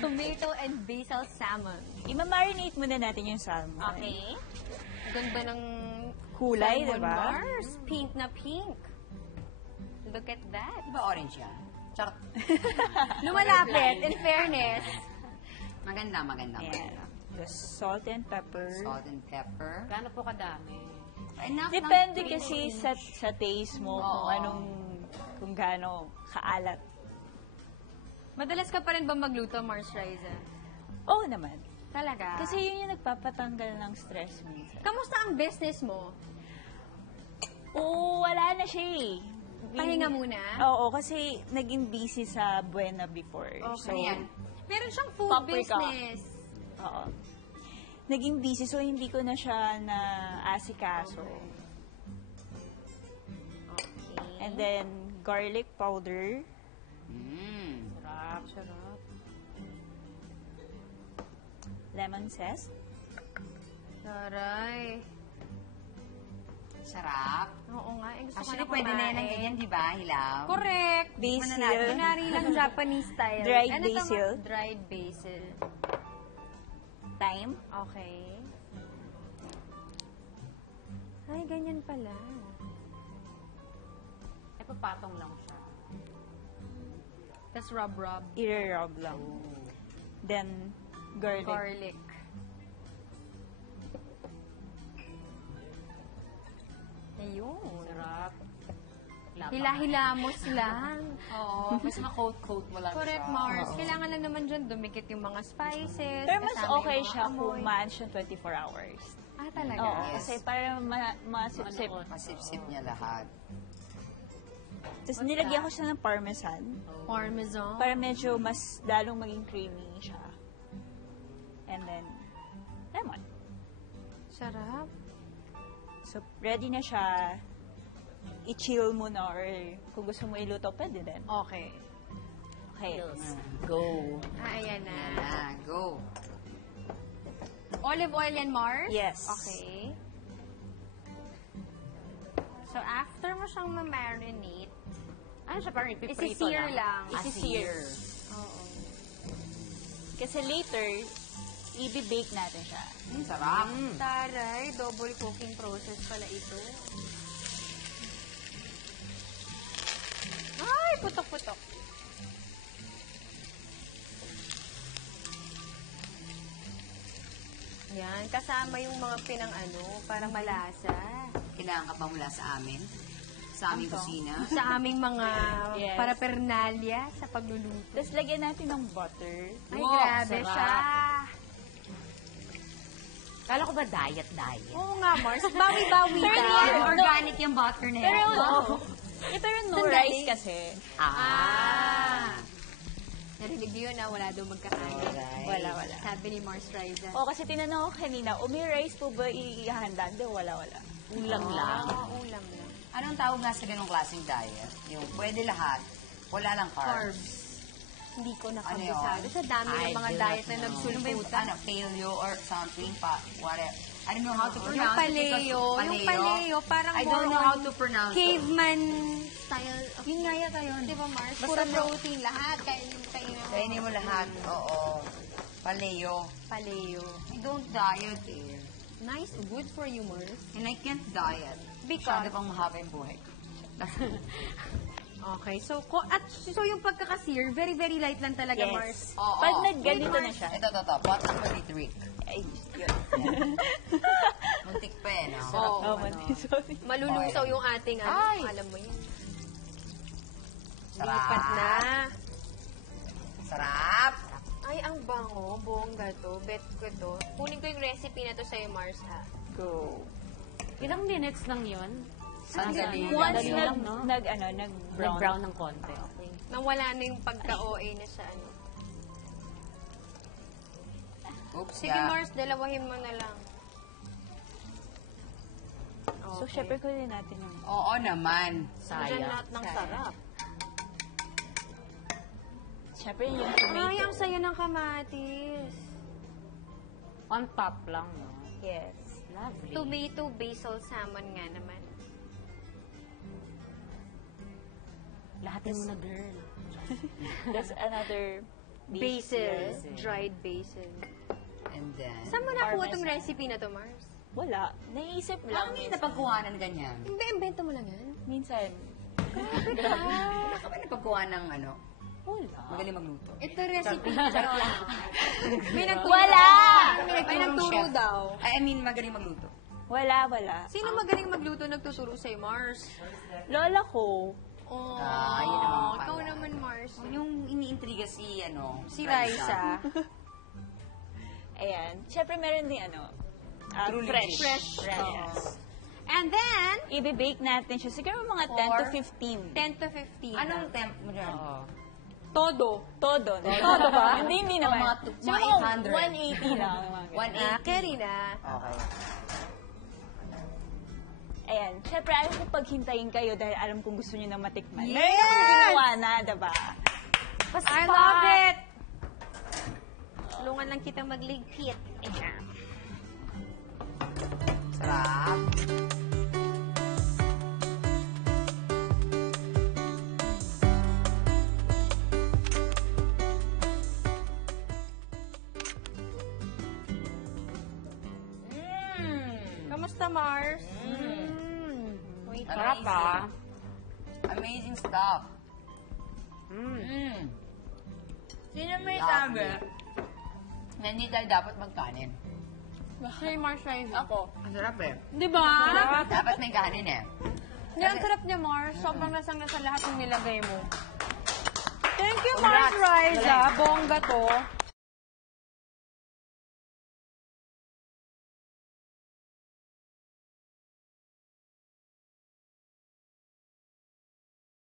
tomato and basil salmon. Ima-marinate muna natin yung salmon. Okay. Ganda ng Kulay, salmon, diba? Mars. Pink na pink. Look at that. Di ba orange yan? Charot. Lumalapit, in fairness. Maganda, maganda, Ayan. maganda. Just salt and pepper. Salt and pepper. Gaano po kadami? Enough Depende ng kasi sa taste mo kung gaano kaalat. Madalas ka pa rin ba magluto, Mars Riza? Oo naman. Talaga? Kasi yun yung nagpapatanggal ng stress minsan. Kamusta ang business mo? Oo, wala na siya eh. Pahinga muna? Oo, kasi naging busy sa Buena before. So, yan. Meron siyang food Paprika. business. oo. Naging busy, so hindi ko na siya na-asikaso. Okay. And then, garlic powder. Sarap, sarap. Lemon zest. Taray. Sarap. Oo nga, gusto ko Actually, na pwede na yan ng kumain. ganyan, di ba? Hilaw. Correct. Basil. Kunwari lang Japanese style. Dried Ano to, basil. Dried basil. Thyme. Okay. Ay, ganyan pala. Eh, papatong lang siya. Tapos rub-rub. I-rub lang. Then, garlic. Garlic. Ayun. Sarap. Hila-hilamos lang. Oo, mas ma-coat-coat mo lang Correct, siya. Mars. Kailangan lang naman dyan dumikit yung mga spices. Pero mas kasama okay yung mga siya kung amoy. man siya 24 hours. Ah, talaga? Oo, Yes. kasi para masip-sip. Masip-sip niya lahat. Tapos nilagyan ko siya ng parmesan Parmesan. para medyo mas lalong maging creamy siya. And then, lemon. Sarap. So, ready na siya. I-chill muna or kung gusto mo iluto, pwede din. Okay. Okay. Go. Ah, ayan na. Ah, go. Olive oil and Mars? Yes. Okay. So, after mo siyang ma-marinate, Ano siya, parang ipiprito isi-sear lang. Isi-sear. Oo. Kasi later, i-bake natin siya. Sarap. Taray, double cooking process pala ito. Ay, putok-putok. Yan, kasama yung mga pinang-ano, para malasa. Kailangan ka pa mula sa amin? Sa aming kusina? Sa aming mga Yes. paraphernalia sa pagluluto. Tapos lagyan natin ng butter. Ay, Wow, grabe sarap. siya. Kala ko ba diet? Oo nga, Mars. Bawi-bawi Pero ka. yan, Organic yung butter na yan. Pero, Wow. pero no Sandali. rice kasi. Narinig niyo na wala daw magkakain. Wala. Sabi ni Mars Riza. O, kasi tinanong ko kanina, may rice po ba ihahanda? Hindi, wala. Ulam lang. Ulam lang. Anong tawag nga sa ganong klaseng diet? Yung pwede lahat, wala lang carbs. Carbs. Hindi ko Ano nakabisado. yun? Sa dami ng mga I do diet not na know. nagsulputan. Ano, paleo or something pa, whatever. I don't know how to Yung pronounce it. paleo. because- Yung paleo, parang I don't more know how on to pronounce it. caveman style. Yun nga yata yun. Di ba, Mars? Basta Puro no- protein lahat. Kainin mo. Kainin mo lahat. Oo. Paleo. Paleo. I don't diet eh. Nice. Good for you, Mars. And I can't diet. Because? Masyado pang mahaba yung buhay ko. Okay. So, yung pagkakasir, very, very light lang talaga, Yes. Mars. Oo. Pag nagganito na siya. Ito. Pot number 3. Ay, yun. Muntik pa eh, no? Oh, sorry. Malulusaw yung ating, Ay! alam mo yun. Sarap. Lipat na. Sarap. Ay, ang bango. Bongga to. Bet ko to. Kunin ko yung recipe na to sa'yo, Mars, ha? Go. Ilang minutes lang yun? Sandali. Once Dali lang, no? nag-brown. Nag-brown ng konti. Okay. Nawala na yung pagka-OA na sa ano. Oops, Sige, Mars, dalawahin mo na lang. So, syempre kunin natin yung... Oo naman. Diyan Sayang. lahat ng sarap. Syempre yung Ay, tomato. ang saya ng kamatis. On top lang, no? Yes. Lovely. Tomato basil salmon nga naman. Lahatin mo na, girl. That's another Basil. Dried basil. And then, Saan mo nakuha itong recipe na to, Mars? Wala. Naisip lang. parang hindi napagkuhanan ganyan. Imbento mo lang yan? Minsan. Wala ka ba napagkuha ng ano? Wala. Magaling magluto. Ito recipe. May nagturo. Wala! May nagturo chef. daw. I mean, magaling magluto. Wala. Sino magaling magluto nagtuturo sa'yo, Mars? Lola ko. Oh, Yun naman pala. ikaw naman, Mars. Yung iniintriga si, ano, Si Raisa. Ayan. Siyempre meron din Truly fresh. Fresh. Yes. And then, I-bake natin siya. Siguro mga 10 to 15. 10 to 15. Anong temp mo dyan? Todo. Todo. Todo ba? Hindi Oh, naman. mga Siguro 800. 180 lang. mga ganun. 180. Carry na. Okay. Ayan. Siyempre, alam ko paghintayin kayo dahil alam kong gusto nyo na matikman. Yes! Meron akong ginawa na, diba? I love it! Tulungan lang kita magligpit. Ayan. Sarap. Kamusta, Mars? Wait, Sarap ah. Amazing stuff. Sino may Sabi na hindi tayo dapat magkanin. Si Mars Raisa. Ako. Ang sarap eh. Di ba? Dapat may kanin eh. Hindi, ang sarap niya, Mars. Sobrang lasang-lasa lahat ng nilagay mo. Thank you, Congrats. Mars Raisa. Bongga to.